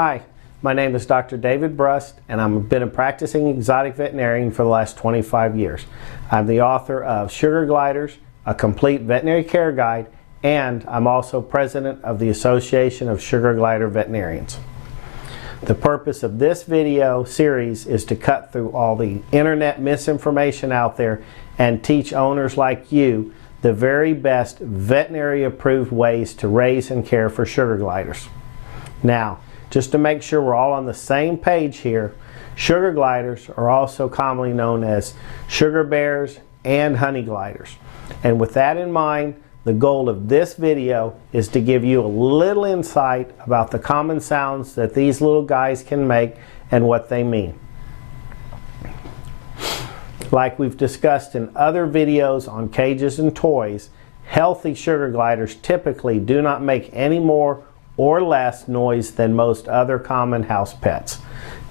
Hi, my name is Dr. David Brust, and I've been a practicing exotic veterinarian for the last 25 years. I'm the author of Sugar Gliders, a complete veterinary care guide, and I'm also president of the Association of Sugar Glider Veterinarians. The purpose of this video series is to cut through all the internet misinformation out there and teach owners like you the very best veterinary approved ways to raise and care for sugar gliders. Now, just to make sure we're all on the same page here, sugar gliders are also commonly known as sugar bears and honey gliders. And with that in mind, the goal of this video is to give you a little insight about the common sounds that these little guys can make and what they mean. Like we've discussed in other videos on cages and toys, healthy sugar gliders typically do not make any more or less noise than most other common house pets.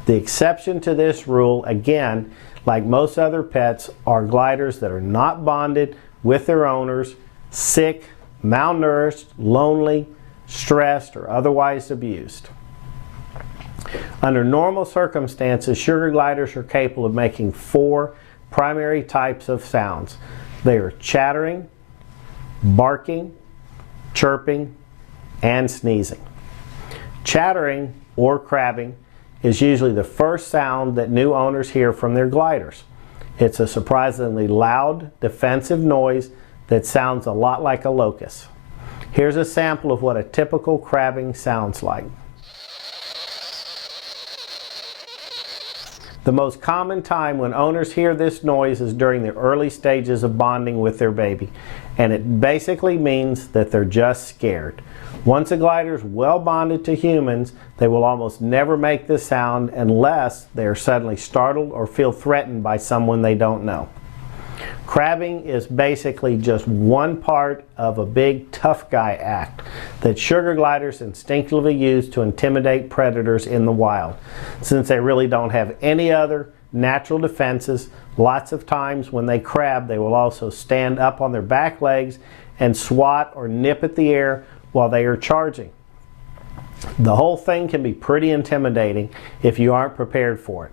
The exception to this rule, again, like most other pets, are gliders that are not bonded with their owners, sick, malnourished, lonely, stressed, or otherwise abused. Under normal circumstances, sugar gliders are capable of making four primary types of sounds. They are chattering, barking, chirping, and sneezing. Chattering or crabbing is usually the first sound that new owners hear from their gliders. It's a surprisingly loud, defensive noise that sounds a lot like a locust. Here's a sample of what a typical crabbing sounds like. The most common time when owners hear this noise is during the early stages of bonding with their baby, and it basically means that they're just scared. Once a glider is well bonded to humans, they will almost never make this sound unless they are suddenly startled or feel threatened by someone they don't know. Crabbing is basically just one part of a big tough guy act that sugar gliders instinctively use to intimidate predators in the wild. Since they really don't have any other natural defenses, lots of times when they crab, they will also stand up on their back legs and swat or nip at the air while they are charging. The whole thing can be pretty intimidating if you aren't prepared for it.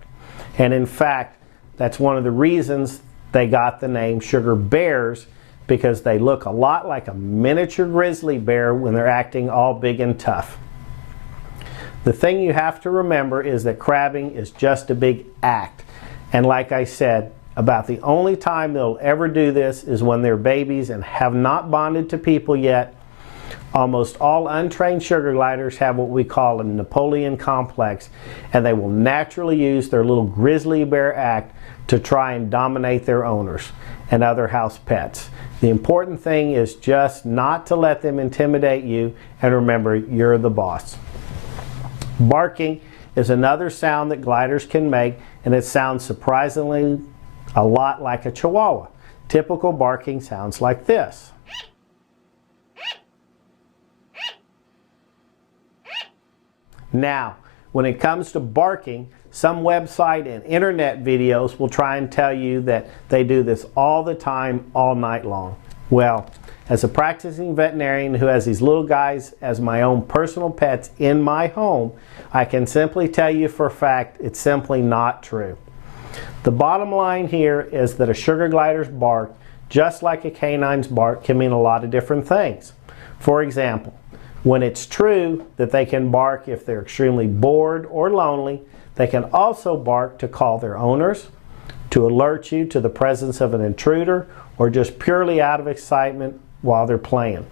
And in fact, that's one of the reasons they got the name sugar bears, because they look a lot like a miniature grizzly bear when they're acting all big and tough. The thing you have to remember is that crabbing is just a big act. And like I said, about the only time they'll ever do this is when they're babies and have not bonded to people yet. Almost all untrained sugar gliders have what we call a Napoleon complex, and they will naturally use their little grizzly bear act to try and dominate their owners and other house pets. The important thing is just not to let them intimidate you, and remember, you're the boss. Barking is another sound that gliders can make, and it sounds surprisingly a lot like a chihuahua. Typical barking sounds like this. Now, when it comes to barking, some website and internet videos will try and tell you that they do this all the time, all night long. Well, as a practicing veterinarian who has these little guys as my own personal pets in my home, I can simply tell you for a fact it's simply not true. The bottom line here is that a sugar glider's bark, just like a canine's bark, can mean a lot of different things. For example, when it's true that they can bark if they're extremely bored or lonely, they can also bark to call their owners, to alert you to the presence of an intruder, or just purely out of excitement while they're playing.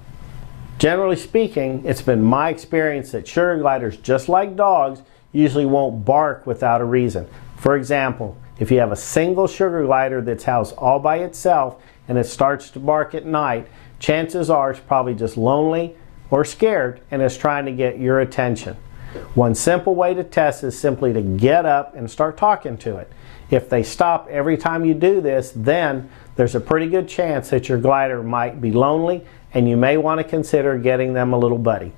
Generally speaking, it's been my experience that sugar gliders, just like dogs, usually won't bark without a reason. For example, if you have a single sugar glider that's housed all by itself and it starts to bark at night, chances are it's probably just lonely or scared and is trying to get your attention. One simple way to test is simply to get up and start talking to it. If they stop every time you do this, then there's a pretty good chance that your glider might be lonely, and you may want to consider getting them a little buddy.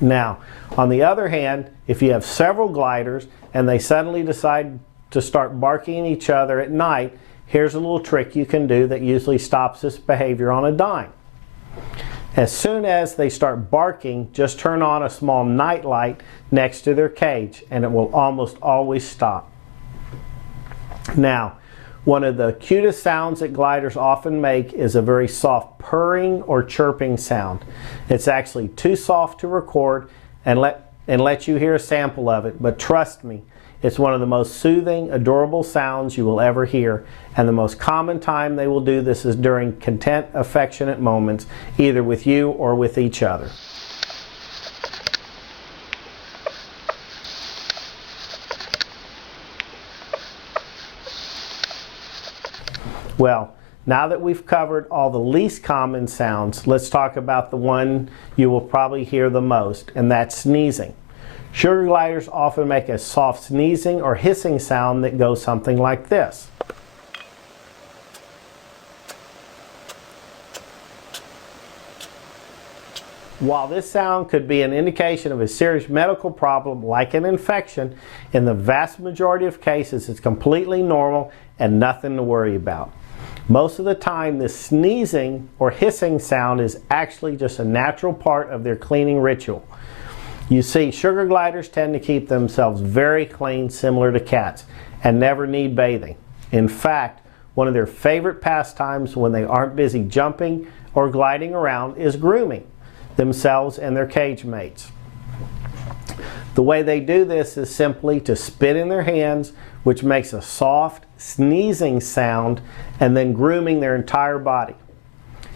Now, on the other hand, if you have several gliders and they suddenly decide to start barking at each other at night, here's a little trick you can do that usually stops this behavior on a dime. As soon as they start barking, just turn on a small night light next to their cage and it will almost always stop. Now, one of the cutest sounds that gliders often make is a very soft purring or chirping sound. It's actually too soft to record and let you hear a sample of it, but trust me, it's one of the most soothing, adorable sounds you will ever hear, and the most common time they will do this is during content, affectionate moments, either with you or with each other. Well, now that we've covered all the least common sounds, let's talk about the one you will probably hear the most, and that's sneezing. Sugar gliders often make a soft sneezing or hissing sound that goes something like this. While this sound could be an indication of a serious medical problem like an infection, in the vast majority of cases it's completely normal and nothing to worry about. Most of the time, this sneezing or hissing sound is actually just a natural part of their cleaning ritual. You see, sugar gliders tend to keep themselves very clean, similar to cats, and never need bathing. In fact, one of their favorite pastimes when they aren't busy jumping or gliding around is grooming themselves and their cage mates. The way they do this is simply to spit in their hands, which makes a soft, sneezing sound, and then grooming their entire body.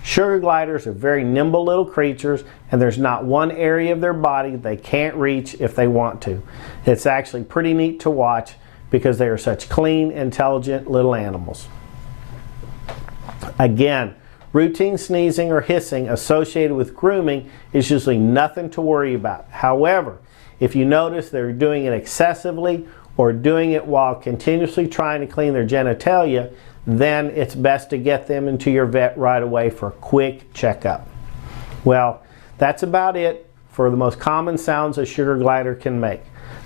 Sugar gliders are very nimble little creatures, and there's not one area of their body they can't reach if they want to. It's actually pretty neat to watch because they are such clean, intelligent little animals. Again, routine sneezing or hissing associated with grooming is usually nothing to worry about. However, if you notice they're doing it excessively or doing it while continuously trying to clean their genitalia, then it's best to get them into your vet right away for a quick checkup. Well, that's about it for the most common sounds a sugar glider can make.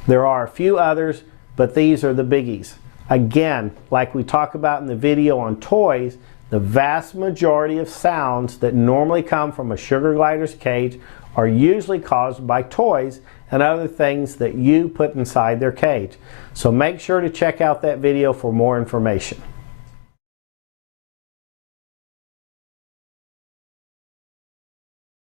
There are a few others, but these are the biggies. Again, like we talk about in the video on toys, the vast majority of sounds that normally come from a sugar glider's cage are usually caused by toys and other things that you put inside their cage. So make sure to check out that video for more information.